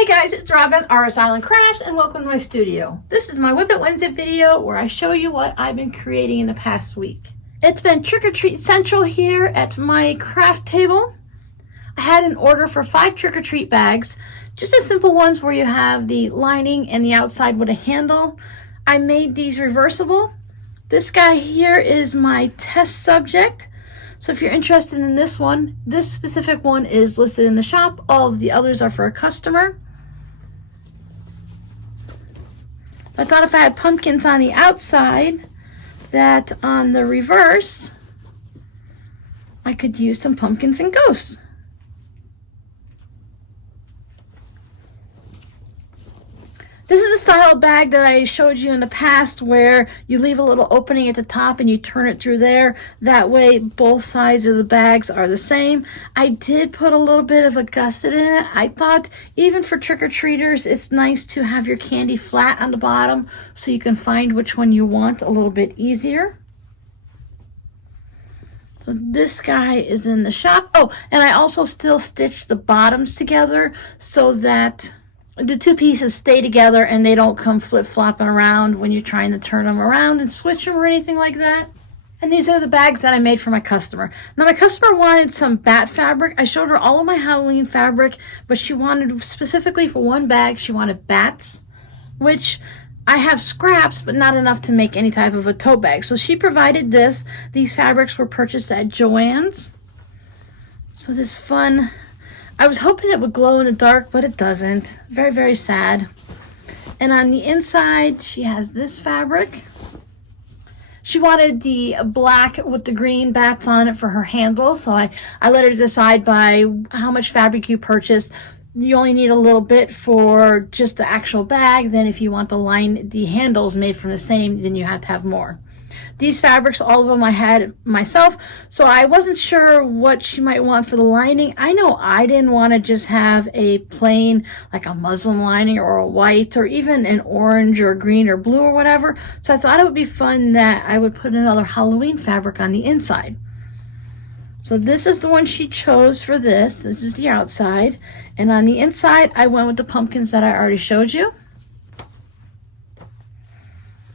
Hey guys, it's Robin, RS Island Crafts, and welcome to my studio. This is my Whip It Wednesday video where I show you what I've been creating in the past week. It's been trick-or-treat central here at my craft table. I had an order for 5 trick-or-treat bags, just as simple ones where you have the lining and the outside with a handle. I made these reversible. This guy here is my test subject. So if you're interested in this one, this specific one is listed in the shop. All of the others are for a customer. So I thought if I had pumpkins on the outside, that on the reverse, I could use some pumpkins and ghosts. This is a style bag that I showed you in the past where you leave a little opening at the top and you turn it through there. That way both sides of the bags are the same. I did put a little bit of a gusset in it. I thought even for trick-or-treaters, it's nice to have your candy flat on the bottom so you can find which one you want a little bit easier. So this guy is in the shop. Oh, and I also still stitched the bottoms together so that the 2 pieces stay together and they don't come flip-flopping around when you're trying to turn them around and switch them or anything like that. And these are the bags that I made for my customer. Now my customer wanted some bat fabric. I showed her all of my Halloween fabric, but she wanted specifically for one bag, she wanted bats, which I have scraps, but not enough to make any type of a tote bag. So she provided this. These fabrics were purchased at Joann's. So this fun, I was hoping it would glow in the dark, but it doesn't. Very, very sad. And on the inside, she has this fabric. She wanted the black with the green bats on it for her handle, so I let her decide by how much fabric you purchased. You only need a little bit for just the actual bag. Then if you want the handles made from the same, then you have to have more. These fabrics, all of them I had myself, so I wasn't sure what she might want for the lining. I know I didn't want to just have a plain, like a muslin lining or a white or even an orange or green or blue or whatever. So I thought it would be fun that I would put another Halloween fabric on the inside. So this is the one she chose for this. This is the outside. And on the inside, I went with the pumpkins that I already showed you.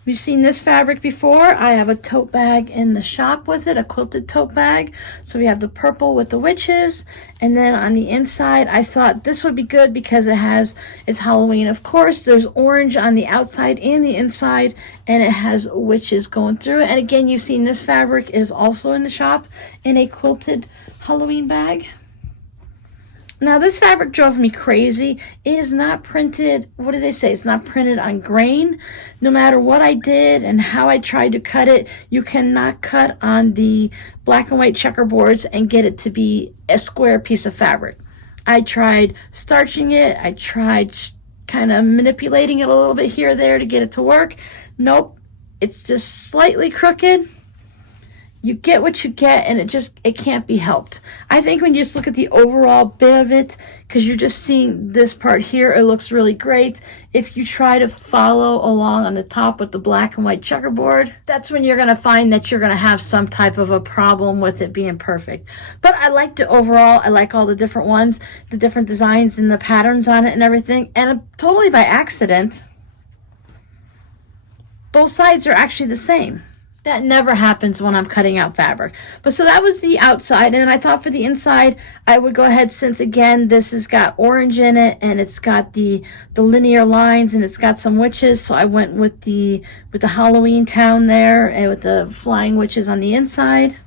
You've seen this fabric before. I have a tote bag in the shop with it, a quilted tote bag. So we have the purple with the witches. And then on the inside, I thought this would be good because it's Halloween. Of course, there's orange on the outside and the inside, and it has witches going through it. And again, you've seen this fabric is also in the shop in a quilted Halloween bag. Now this fabric drove me crazy. It is not printed, what do they say? It's not printed on grain. No matter what I did and how I tried to cut it, you cannot cut on the black and white checkerboards and get it to be a square piece of fabric. I tried starching it. I tried kind of manipulating it a little bit here or there to get it to work. Nope, it's just slightly crooked. You get what you get, and it can't be helped. I think when you just look at the overall bit of it, because you're just seeing this part here, it looks really great. If you try to follow along on the top with the black and white checkerboard, that's when you're going to find that you're going to have some type of a problem with it being perfect. But I liked it overall. I like all the different ones, the different designs and the patterns on it and everything. And totally by accident, both sides are actually the same. That never happens when I'm cutting out fabric. But so that was the outside. And then I thought for the inside, I would go ahead, since again, this has got orange in it and it's got the linear lines and it's got some witches. So I went with the Halloween town there and with the flying witches on the inside.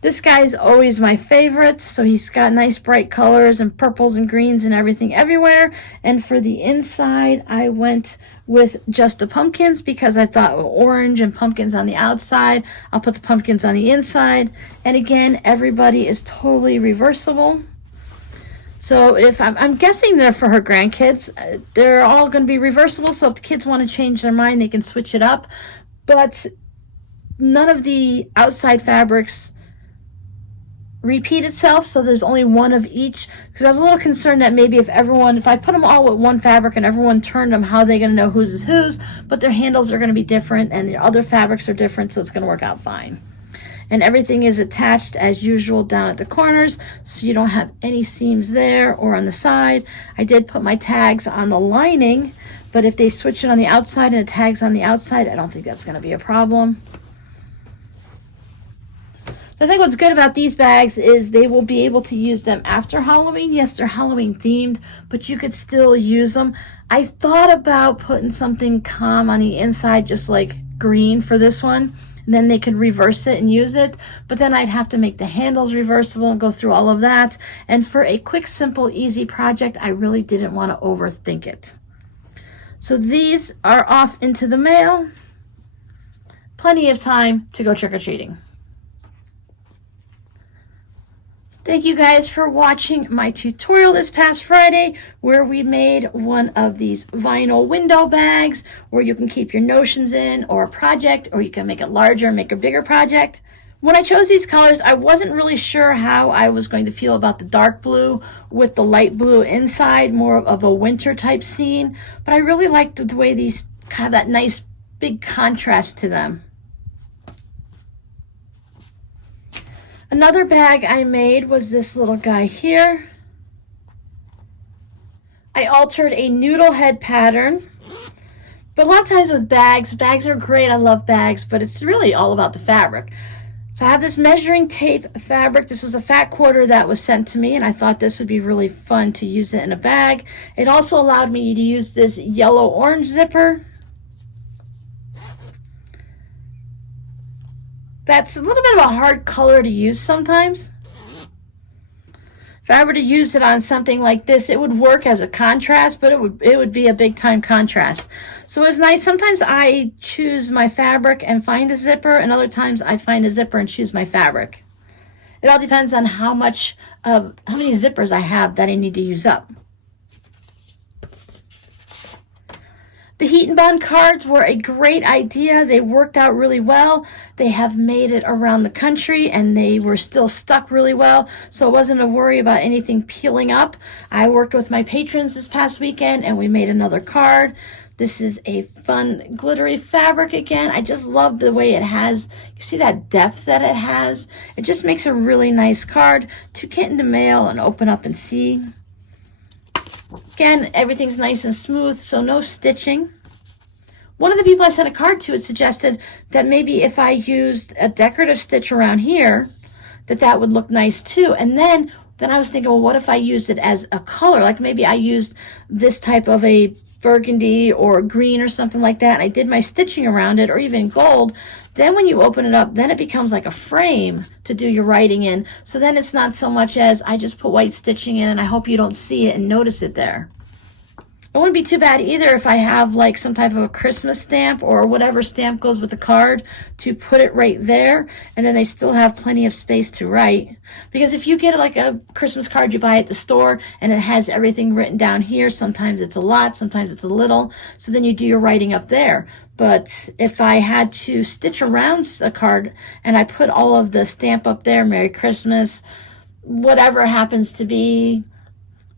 This guy's always my favorite, so he's got nice bright colors and purples and greens and everything everywhere. And for the inside, I went with just the pumpkins because I thought orange and pumpkins on the outside. I'll put the pumpkins on the inside. And again, everybody is totally reversible. So if I'm guessing they're for her grandkids, they're all going to be reversible. So if the kids want to change their mind, they can switch it up. But none of the outside fabrics repeat itself, so there's only one of each, because I was a little concerned that maybe if I put them all with one fabric and everyone turned them, how are they going to know whose is whose? But their handles are going to be different and the other fabrics are different, so it's going to work out fine. and everything is attached as usual down at the corners, so you don't have any seams there or on the side. I did put my tags on the lining, but if they switch it on the outside and the tags on the outside, I don't think that's going to be a problem. So I think what's good about these bags is they will be able to use them after Halloween. Yes, they're Halloween themed, but you could still use them. I thought about putting something calm on the inside, just like green for this one, and then they could reverse it and use it, but then I'd have to make the handles reversible and go through all of that. And for a quick, simple, easy project, I really didn't want to overthink it. So these are off into the mail. Plenty of time to go trick-or-treating. Thank you guys for watching my tutorial this past Friday, where we made one of these vinyl window bags where you can keep your notions in, or a project, or you can make it larger, make a bigger project. When I chose these colors, I wasn't really sure how I was going to feel about the dark blue with the light blue inside, more of a winter type scene, but I really liked the way these have that nice big contrast to them. Another bag I made was this little guy here. I altered a noodle head pattern, but a lot of times with bags are great. I love bags, but it's really all about the fabric. So I have this measuring tape fabric. This was a fat quarter that was sent to me, and I thought this would be really fun to use it in a bag. It also allowed me to use this yellow-orange zipper. That's a little bit of a hard color to use sometimes. If I were to use it on something like this, it would work as a contrast, but it would be a big time contrast. So it's nice. Sometimes I choose my fabric and find a zipper, and other times I find a zipper and choose my fabric. It all depends on how many zippers I have that I need to use up. The heat and bond cards were a great idea. They worked out really well. They have made it around the country, and they were still stuck really well, so it wasn't a worry about anything peeling up. I worked with my patrons this past weekend, and we made another card. This is a fun glittery fabric again. I just love the way it has, you see that depth that it has? It just makes a really nice card to get in the mail and open up and see. Again, everything's nice and smooth, so no stitching. One of the people I sent a card to had suggested that maybe if I used a decorative stitch around here, that would look nice too. And then I was thinking, well, what if I used it as a color? Like maybe I used this type of a burgundy or green or something like that, and I did my stitching around it, or even gold. Then when you open it up, then it becomes like a frame to do your writing in. So then it's not so much as I just put white stitching in and I hope you don't see it and notice it there. It wouldn't be too bad either if I have like some type of a Christmas stamp or whatever stamp goes with the card to put it right there, and then they still have plenty of space to write. Because if you get like a Christmas card you buy at the store and it has everything written down here, sometimes it's a lot, sometimes it's a little, so then you do your writing up there. But if I had to stitch around a card and I put all of the stamp up there, Merry Christmas, whatever happens to be,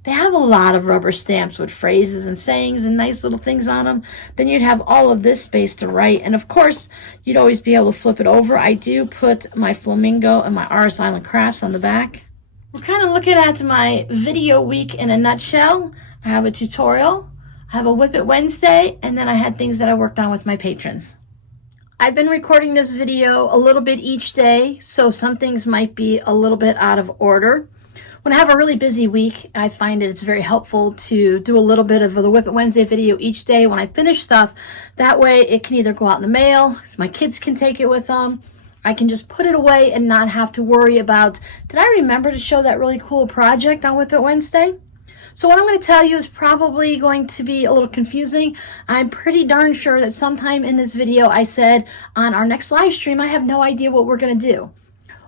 they have a lot of rubber stamps with phrases and sayings and nice little things on them. Then you'd have all of this space to write. And of course, you'd always be able to flip it over. I do put my flamingo and my Artist Island crafts on the back. We're kind of looking at my video week in a nutshell. I have a tutorial, I have a WiP It Wednesday, and then I had things that I worked on with my patrons. I've been recording this video a little bit each day, so some things might be a little bit out of order. When I have a really busy week, I find it's very helpful to do a little bit of the WiP It Wednesday video each day when I finish stuff. That way it can either go out in the mail, my kids can take it with them, I can just put it away and not have to worry about, did I remember to show that really cool project on WiP It Wednesday? So what I'm going to tell you is probably going to be a little confusing. I'm pretty darn sure that sometime in this video I said on our next live stream I have no idea what we're going to do.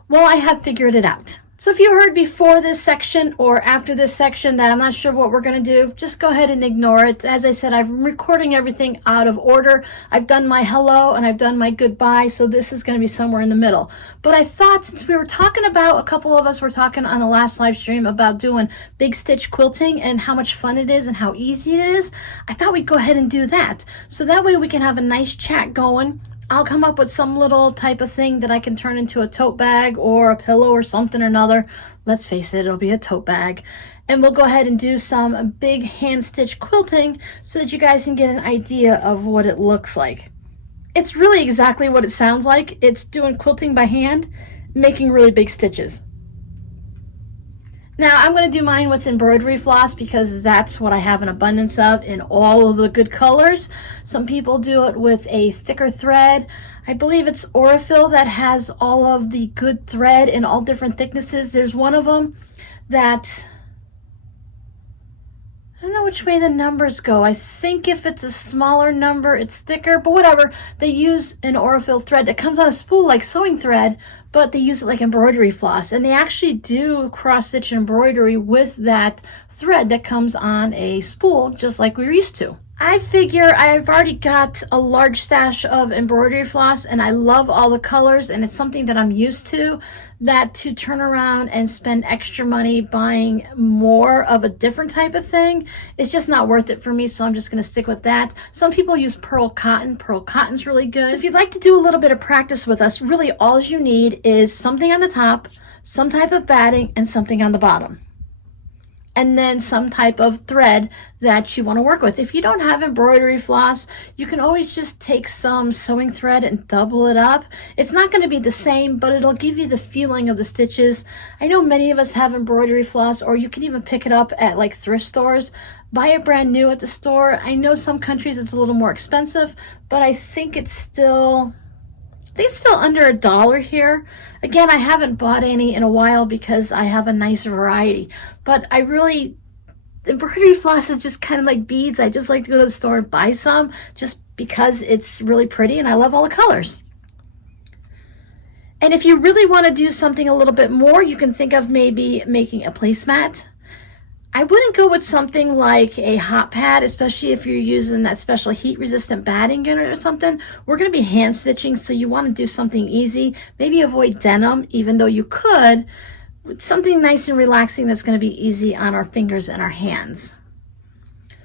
Well, I have figured it out. So if you heard before this section or after this section that I'm not sure what we're going to do, just go ahead and ignore it. As I said, I'm recording everything out of order. I've done my hello and I've done my goodbye, so this is going to be somewhere in the middle. But I thought, since we were talking about, a couple of us were talking on the last live stream about doing big stitch quilting and how much fun it is and how easy it is, I thought we'd go ahead and do that. So that way we can have a nice chat going I'll come up with some little type of thing that I can turn into a tote bag or a pillow or something or another. Let's face it, it'll be a tote bag. And we'll go ahead and do some big hand stitch quilting so that you guys can get an idea of what it looks like. It's really exactly what it sounds like. It's doing quilting by hand, making really big stitches. Now I'm going to do mine with embroidery floss because that's what I have an abundance of in all of the good colors. Some people do it with a thicker thread. I believe it's Aurifil that has all of the good thread in all different thicknesses. There's one of them that, I don't know which way the numbers go. I think if it's a smaller number, it's thicker, but whatever. They use an Aurifil thread that comes on a spool like sewing thread, but they use it like embroidery floss. And they actually do cross-stitch embroidery with that thread that comes on a spool, just like we were used to. I figure I've already got a large stash of embroidery floss and I love all the colors and it's something that I'm used to, that to turn around and spend extra money buying more of a different type of thing, it's just not worth it for me, so I'm just going to stick with that. Some people use pearl cotton. Pearl cotton's really good. So if you'd like to do a little bit of practice with us, really all you need is something on the top, some type of batting, and something on the bottom. And then some type of thread that you want to work with. If you don't have embroidery floss, you can always just take some sewing thread and double it up. It's not going to be the same, but it'll give you the feeling of the stitches. I know many of us have embroidery floss, or you can even pick it up at like thrift stores. Buy it brand new at the store. I know some countries it's a little more expensive, but I think it's still under $1 here. Again, I haven't bought any in a while because I have a nice variety, but embroidery floss is just kind of like beads. I just like to go to the store and buy some just because it's really pretty and I love all the colors. And if you really want to do something a little bit more, you can think of maybe making a placemat. I wouldn't go with something like a hot pad, especially if you're using that special heat resistant batting unit or something. We're going to be hand stitching, so you want to do something easy. Maybe avoid denim, even though you could. Something nice and relaxing that's going to be easy on our fingers and our hands.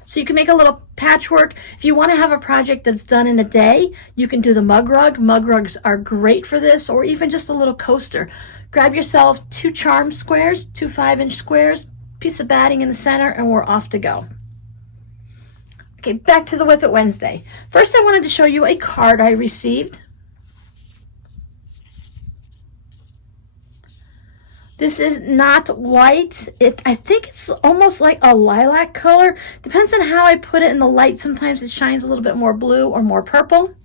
So you can make a little patchwork. If you want to have a project that's done in a day, you can do the mug rug. Mug rugs are great for this, or even just a little coaster. Grab yourself 2 charm squares, 2 5-inch squares, piece of batting in the center, and we're off to go. Okay, back to the WIP It Wednesday. First, I wanted to show you a card I received. This is not white. I think it's almost like a lilac color. Depends on how I put it in the light. Sometimes it shines a little bit more blue or more purple.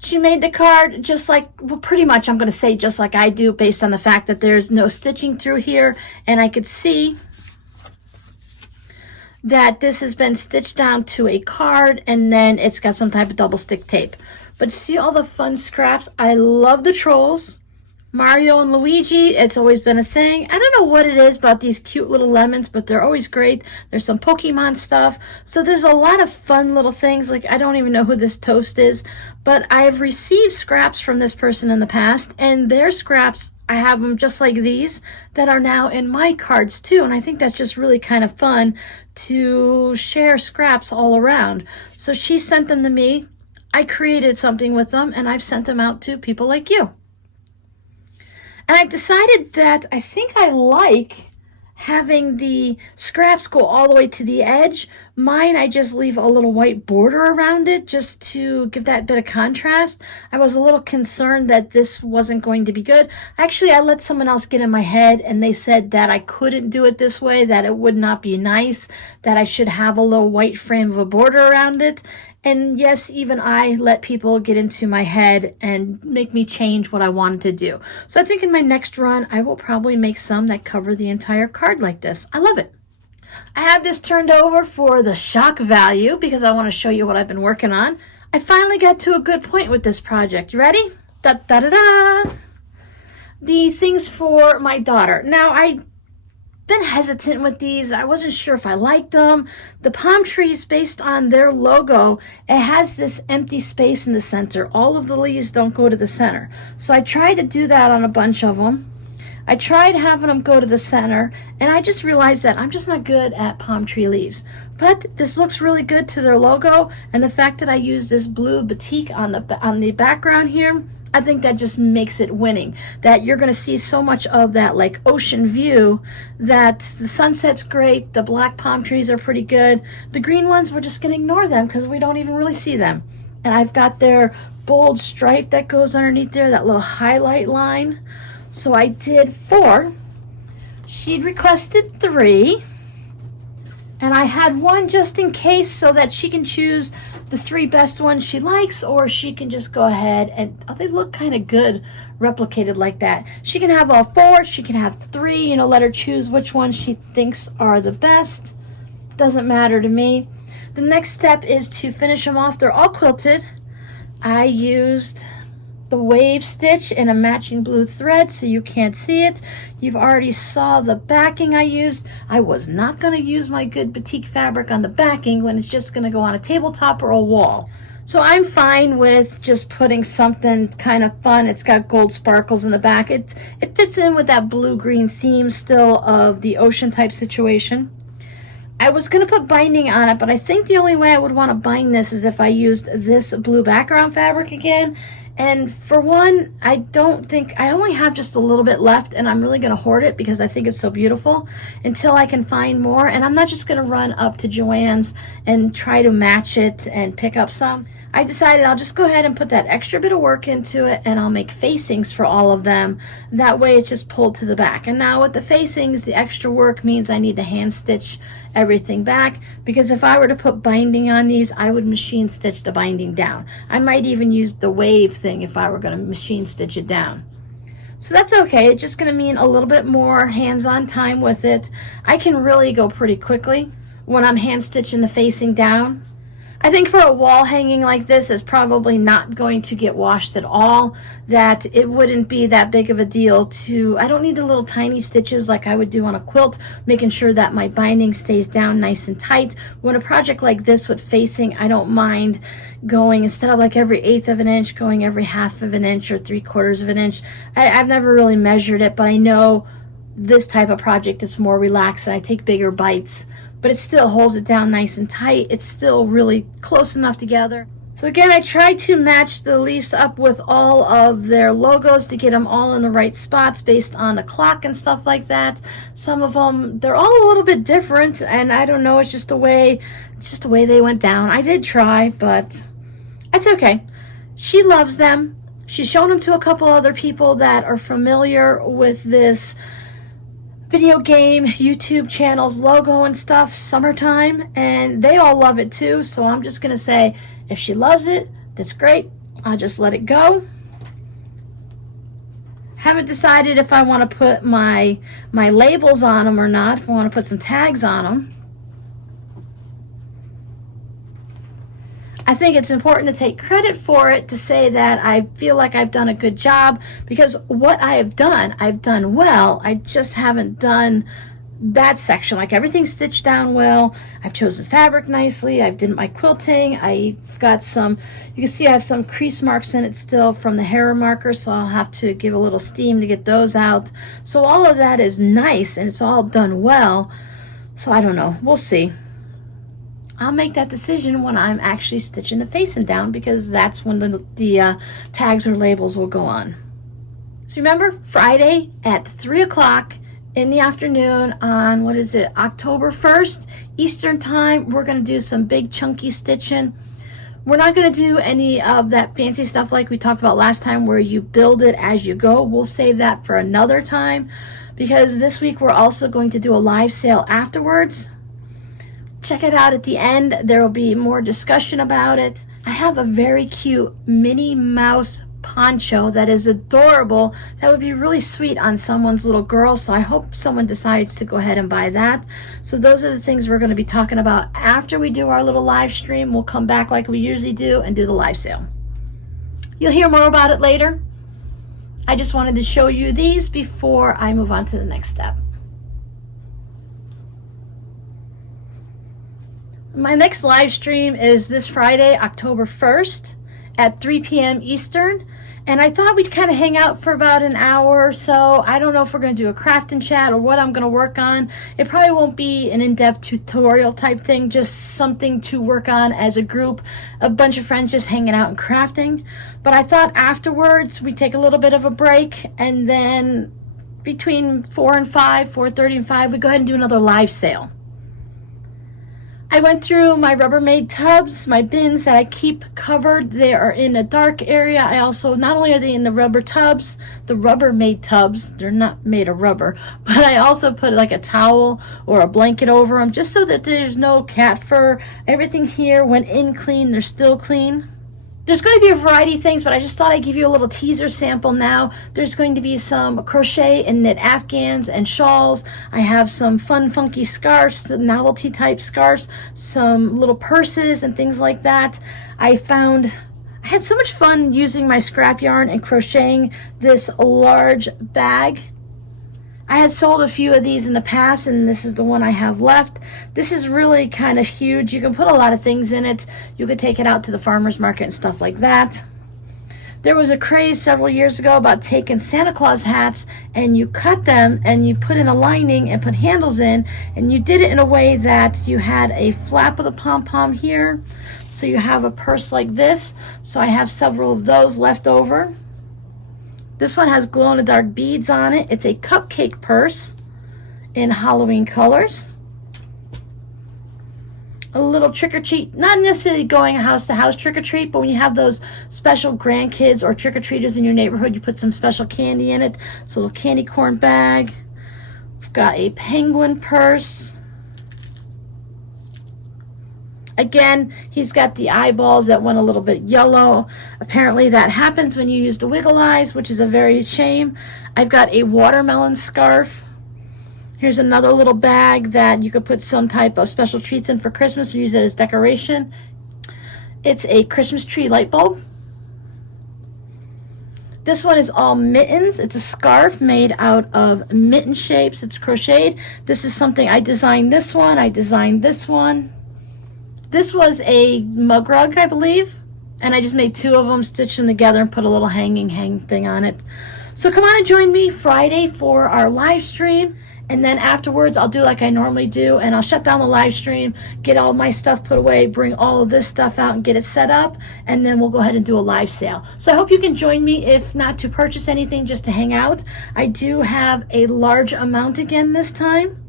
She made the card just like, well, pretty much I'm going to say just like I do, based on the fact that there's no stitching through here, and I could see that this has been stitched down to a card and then it's got some type of double stick tape. But see all the fun scraps? I love the trolls. Mario and Luigi, it's always been a thing. I don't know what it is about these cute little lemons, but they're always great. There's some Pokemon stuff. So there's a lot of fun little things. Like, I don't even know who this toast is, but I've received scraps from this person in the past, and their scraps, I have them just like these that are now in my cards too. And I think that's just really kind of fun to share scraps all around. So she sent them to me. I created something with them, and I've sent them out to people like you. And I've decided that I think I like having the scraps go all the way to the edge. Mine, I just leave a little white border around it just to give that bit of contrast. I was a little concerned that this wasn't going to be good. Actually, I let someone else get in my head, and they said that I couldn't do it this way, that it would not be nice, that I should have a little white frame of a border around it. And yes, even I let people get into my head and make me change what I wanted to do. So I think in my next run, I will probably make some that cover the entire card like this. I love it. I have this turned over for the shock value because I want to show you what I've been working on. I finally got to a good point with this project. You ready? Da da da da. The things for my daughter. Now, I've been hesitant with these. I wasn't sure if I liked them. The palm trees, based on their logo, it has this empty space in the center. All of the leaves don't go to the center. So I tried to do that on a bunch of them. I tried having them go to the center, and I just realized that I'm just not good at palm tree leaves. But this looks really good to their logo, and the fact that I use this blue batik on the background here, I think that just makes it winning. That you're going to see so much of that like ocean view, that the sunset's great, the black palm trees are pretty good. The green ones, we're just going to ignore them because we don't even really see them. And I've got their bold stripe that goes underneath there, that little highlight line. So I did 4. She'd requested 3. And I had 1 just in case so that she can choose the 3 best ones she likes, or she can just go ahead and, oh, they look kind of good replicated like that. She can have all 4, she can have 3, you know, let her choose which ones she thinks are the best. Doesn't matter to me. The next step is to finish them off. They're all quilted. I used the wave stitch in a matching blue thread so you can't see it. You've already saw the backing I used. I was not going to use my good batik fabric on the backing when it's just going to go on a tabletop or a wall. So I'm fine with just putting something kind of fun. It's got gold sparkles in the back. It fits in with that blue-green theme still of the ocean type situation. I was going to put binding on it, but I think the only way I would want to bind this is if I used this blue background fabric again. And for one, I only have just a little bit left, and I'm really going to hoard it because I think it's so beautiful until I can find more. And I'm not just going to run up to Joann's and try to match it and pick up some. I decided I'll just go ahead and put that extra bit of work into it, and I'll make facings for all of them. That way it's just pulled to the back. And now with the facings, the extra work means I need to hand stitch everything back, because if I were to put binding on these, I would machine stitch the binding down. I might even use the wave thing if I were going to machine stitch it down. So that's okay. It's just going to mean a little bit more hands-on time with it. I can really go pretty quickly when I'm hand stitching the facing down. I think for a wall hanging like this, is probably not going to get washed at all, that it wouldn't be that big of a deal to, I don't need the little tiny stitches like I would do on a quilt, making sure that my binding stays down nice and tight. When a project like this with facing, I don't mind going, instead of like every 1/8 of an inch, going every 1/2 of an inch or 3/4 of an inch. I've never really measured it, but I know this type of project is more relaxed and I take bigger bites. But it still holds it down nice and tight. It's still really close enough together. So again, I tried to match the leaves up with all of their logos to get them all in the right spots based on the clock and stuff like that. Some of them, they're all a little bit different, and I don't know, it's just the way they went down. I did try, but it's okay. She loves them. She's shown them to a couple other people that are familiar with this video game YouTube channel's logo and stuff, summertime, and they all love it too. So I'm just gonna say, if she loves it, that's great. I'll just let it go. Haven't decided if I want to put my labels on them or not, if I want to put some tags on them. I think it's important to take credit for it, to say that I feel like I've done a good job, because what I have done, I've done well. I just haven't done that section. Like, everything's stitched down well. I've chosen fabric nicely. I've done my quilting. I've got some, you can see I have some crease marks in it still from the hair marker, so I'll have to give a little steam to get those out. So all of that is nice, and it's all done well. So I don't know. We'll see. I'll make that decision when I'm actually stitching the facing down, because that's when the tags or labels will go on. So remember, Friday at 3 o'clock in the afternoon on, what is it, October 1st, Eastern time, we're going to do some big chunky stitching. We're not going to do any of that fancy stuff like we talked about last time, where you build it as you go. We'll save that for another time, because this week we're also going to do a live sale afterwards. Check it out at the end. There will be more discussion about it. I have a very cute Minnie Mouse poncho that is adorable. That would be really sweet on someone's little girl, so I hope someone decides to go ahead and buy that. So those are the things we're going to be talking about after we do our little live stream. We'll come back like we usually do and do the live sale. You'll hear more about it later. I just wanted to show you these before I move on to the next step. My next live stream is this Friday, October 1st, at 3 p.m. Eastern. And I thought we'd kind of hang out for about an hour or so. I don't know if we're going to do a craft and chat or what I'm going to work on. It probably won't be an in-depth tutorial type thing, just something to work on as a group, a bunch of friends just hanging out and crafting. But I thought afterwards we'd take a little bit of a break, and then between 4 and 5, 4:30 and 5, we go ahead and do another live sale. I went through my Rubbermaid tubs, my bins that I keep covered. They are in a dark area. I also, not only are they in the rubber tubs, the Rubbermaid tubs, they're not made of rubber, but I also put like a towel or a blanket over them just so that there's no cat fur. Everything here went in clean, they're still clean. There's going to be a variety of things, but I just thought I'd give you a little teaser sample now. There's going to be some crochet and knit afghans and shawls. I have some fun, funky scarves, novelty type scarves, some little purses and things like that. I had so much fun using my scrap yarn and crocheting this large bag. I had sold a few of these in the past, and this is the one I have left. This is really kind of huge. You can put a lot of things in it. You could take it out to the farmer's market and stuff like that. There was a craze several years ago about taking Santa Claus hats and you cut them and you put in a lining and put handles in, and you did it in a way that you had a flap with a pom-pom here. So you have a purse like this. So I have several of those left over. This one has glow-in-the-dark beads on it. It's a cupcake purse in Halloween colors. A little trick-or-treat, not necessarily going house to house trick-or-treat, but when you have those special grandkids or trick-or-treaters in your neighborhood, you put some special candy in it. So a little candy corn bag. We've got a penguin purse. Again, he's got the eyeballs that went a little bit yellow. Apparently that happens when you use the wiggle eyes, which is a very shame. I've got a watermelon scarf. Here's another little bag that you could put some type of special treats in for Christmas or use it as decoration. It's a Christmas tree light bulb. This one is all mittens. It's a scarf made out of mitten shapes. It's crocheted. This is something I designed. This one, I designed this one. This was a mug rug, I believe, and I just made two of them, stitched them together, and put a little hang thing on it. So come on and join me Friday for our live stream, and then afterwards I'll do like I normally do, and I'll shut down the live stream, get all my stuff put away, bring all of this stuff out and get it set up, and then we'll go ahead and do a live sale. So I hope you can join me, if not to purchase anything, just to hang out. I do have a large amount again this time.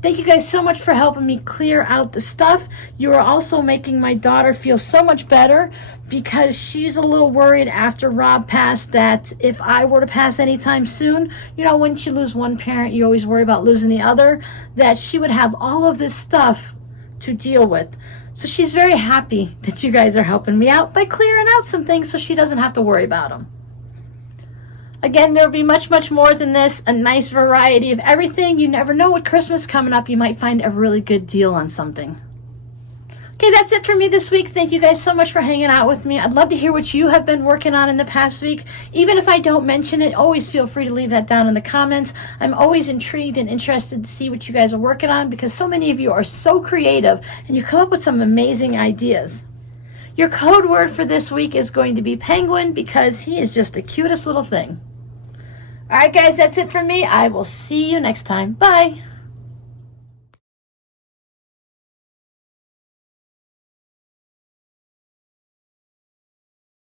Thank you guys so much for helping me clear out the stuff. You are also making my daughter feel so much better, because she's a little worried after Rob passed that if I were to pass anytime soon, you know, once you lose one parent, you always worry about losing the other, that she would have all of this stuff to deal with. So she's very happy that you guys are helping me out by clearing out some things so she doesn't have to worry about them. Again, there will be much, much more than this. A nice variety of everything. You never know, with Christmas coming up, you might find a really good deal on something. Okay, that's it for me this week. Thank you guys so much for hanging out with me. I'd love to hear what you have been working on in the past week. Even if I don't mention it, always feel free to leave that down in the comments. I'm always intrigued and interested to see what you guys are working on, because so many of you are so creative and you come up with some amazing ideas. Your code word for this week is going to be penguin, because he is just the cutest little thing. All right, guys, that's it for me. I will see you next time. Bye.